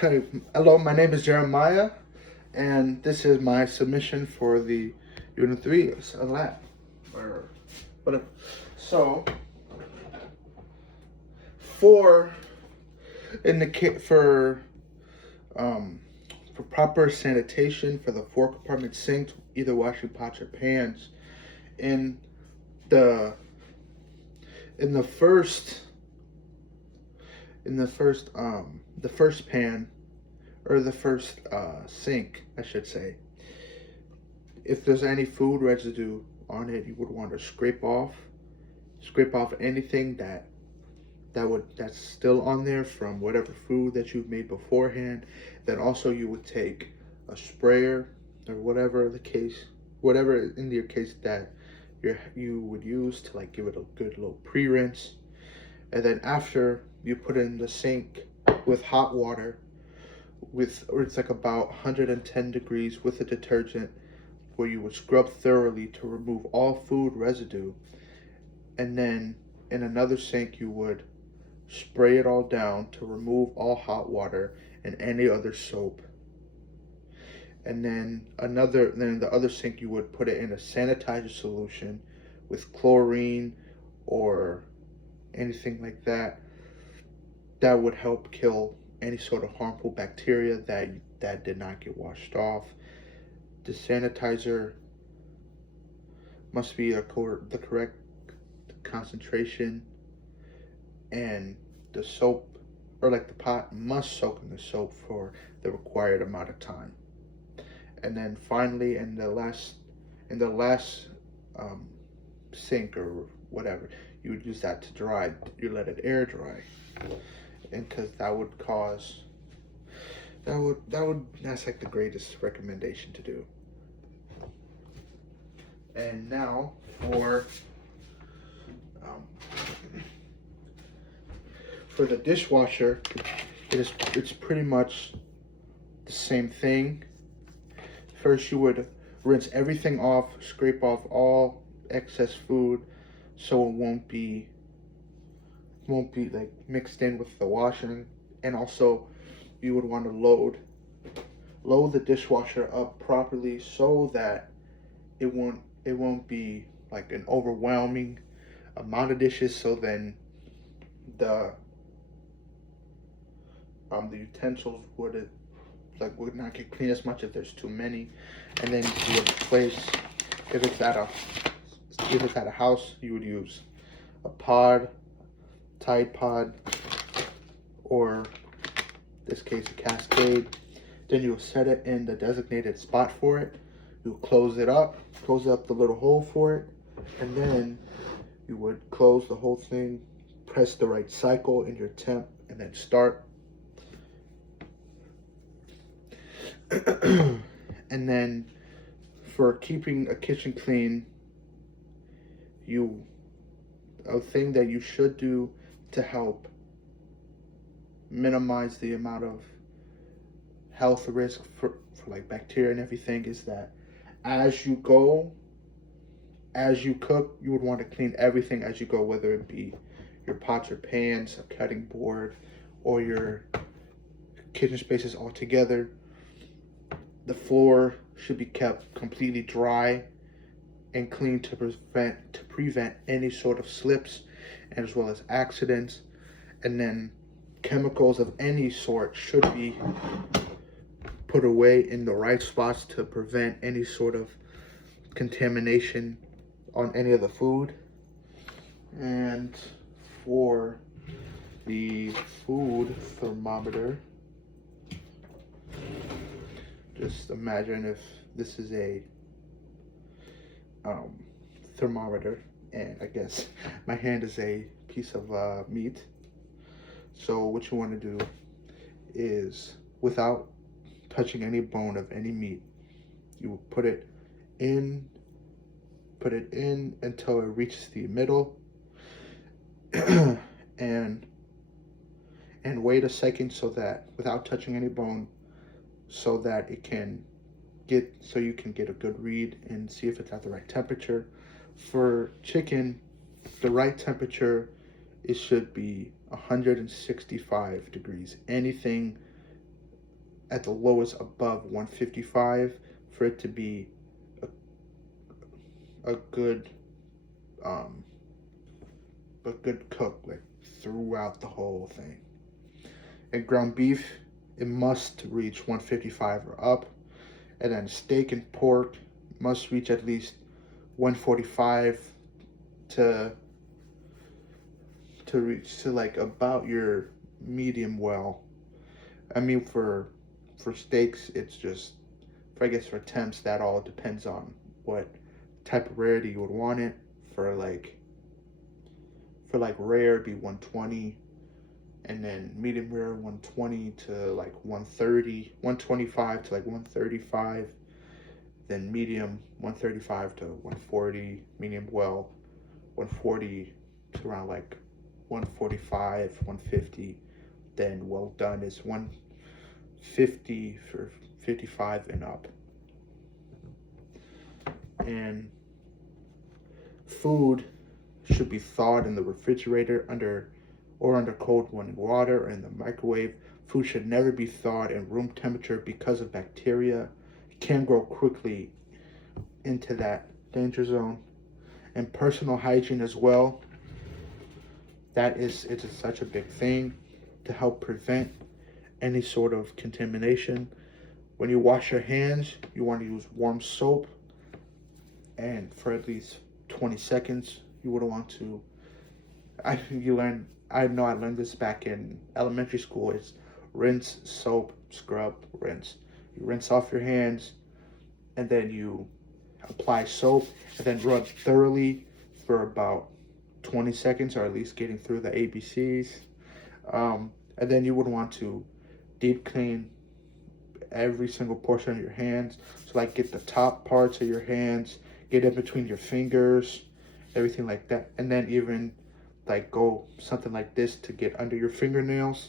Hey, hello, my name is Jeremiah, and this is my submission for the Unit 3 lab, or whatever. So, for in the kit um for proper sanitation for the 4 compartment sink, either washing pots or pans, in the in the first the first pan, or the first sink, I should say. If there's any food residue on it, you would want to scrape off anything that's still on there from whatever food that you've made beforehand. Then also you would take a sprayer, or whatever in your case that you would use to like give it a good little pre-rinse. And then after, you put it in the sink with hot water, or it's like about 110 degrees, with a detergent, where you would scrub thoroughly to remove all food residue. And then in another sink, you would spray it all down to remove all hot water and any other soap. And then in the other sink, you would put it in a sanitizer solution with chlorine or anything like that would help kill any sort of harmful bacteria that did not get washed off. The sanitizer must be the correct concentration, and the soap, or like the pot, must soak in the soap for the required amount of time. And then finally, in the last sink or whatever, you would use that to dry. You let it air dry, and because that's like the greatest recommendation to do. And now um, for the dishwasher, it's pretty much the same thing. First, you would rinse everything off, scrape off all excess food, so it won't be like mixed in with the washing. And also, you would want to load the dishwasher up properly so that it won't be like an overwhelming amount of dishes. So then the utensils would not get clean as much if there's too many. And then you would place, if it's at a house, you would use a Tide Pod, or in this case a Cascade. Then you'll set it in the designated spot for it. You close up the little hole for it, and then you would close the whole thing, press the right cycle in your temp, and then start. And then for keeping a kitchen clean, a thing that you should do to help minimize the amount of health risk for like bacteria and everything is that as you cook, you would want to clean everything as you go, whether it be your pots or pans, a cutting board, or your kitchen spaces altogether. The floor should be kept completely dry and clean to prevent any sort of slips, as well as accidents. And then chemicals of any sort should be put away in the right spots to prevent any sort of contamination on any of the food. And for the food thermometer, just imagine if this is a thermometer, and I guess my hand is a piece of meat. So what you want to do is, without touching any bone of any meat, you will put it in until it reaches the middle, and wait a second, so that without touching any bone, so that you can get a good read and see if it's at the right temperature. For chicken, the right temperature, it should be 165 degrees. Anything at the lowest above 155 for it to be a good um a good cook, like throughout the whole thing. And ground beef, it must reach 155 or up. And then steak and pork must reach at least 145 to reach to like about your medium well. I mean, for steaks, it's just, I guess for temps, that all depends on what type of rarity you would want it. For like rare, it'd be 120, and then medium rare 120 to like 130, 125 to like 135, then medium 135 to 140, medium well 140 to around like 145, 150, then well done is 150 for 55 and up. And food should be thawed in the refrigerator under cold running water or in the microwave. Food should never be thawed in room temperature because of bacteria. It can grow quickly into that danger zone. And personal hygiene as well. It's such a big thing to help prevent any sort of contamination. When you wash your hands, you want to use warm soap, and for at least 20 seconds. You wouldn't want to. I learned this back in elementary school. It's rinse, soap, scrub, rinse. You rinse off your hands, and then you apply soap, and then rub thoroughly for about 20 seconds, or at least getting through the ABCs. And then you would want to deep clean every single portion of your hands. So like get the top parts of your hands, get in between your fingers, everything like that. And then even like go something like this to get under your fingernails.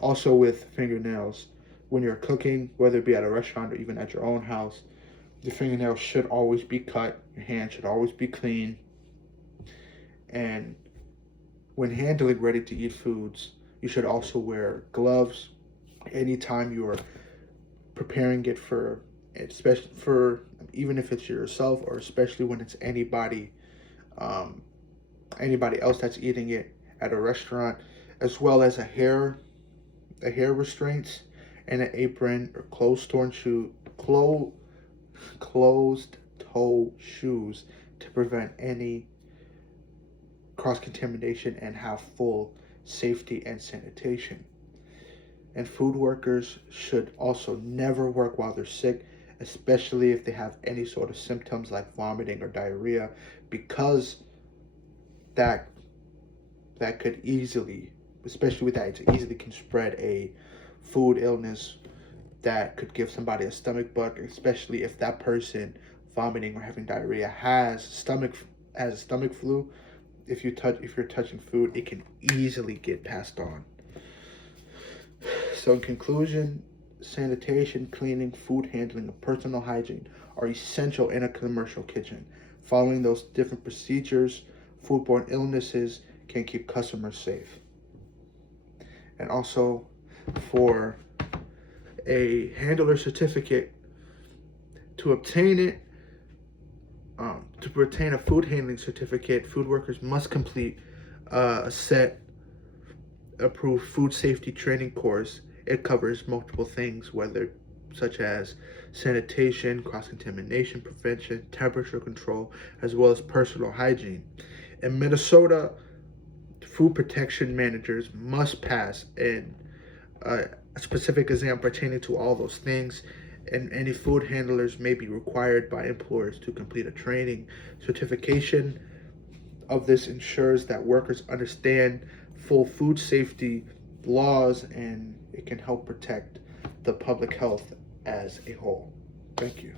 Also with fingernails, when you're cooking, whether it be at a restaurant or even at your own house, your fingernails should always be cut. Your hands should always be clean. And when handling ready to eat foods, you should also wear gloves anytime you are preparing it for, especially for, even if it's yourself, or especially when it's anybody else that's eating it at a restaurant, as well as a hair restraints and an apron or closed toe shoes to prevent any cross-contamination and have full safety and sanitation. And food workers should also never work while they're sick, especially if they have any sort of symptoms like vomiting or diarrhea, because that could easily, especially with that, it easily can spread a food illness that could give somebody a stomach bug, especially if that person vomiting or having diarrhea has stomach flu. If you're touching food, it can easily get passed on. So in conclusion, sanitation, cleaning, food handling, and personal hygiene are essential in a commercial kitchen. Following those different procedures, foodborne illnesses can keep customers safe. And also, for a handler certificate, to obtain a food handling certificate, food workers must complete a set approved food safety training course. It covers multiple things, such as sanitation, cross-contamination prevention, temperature control, as well as personal hygiene. In Minnesota, food protection managers must pass a specific exam pertaining to all those things, and any food handlers may be required by employers to complete a training. Certification of this ensures that workers understand full food safety laws, and it can help protect the public health as a whole. Thank you.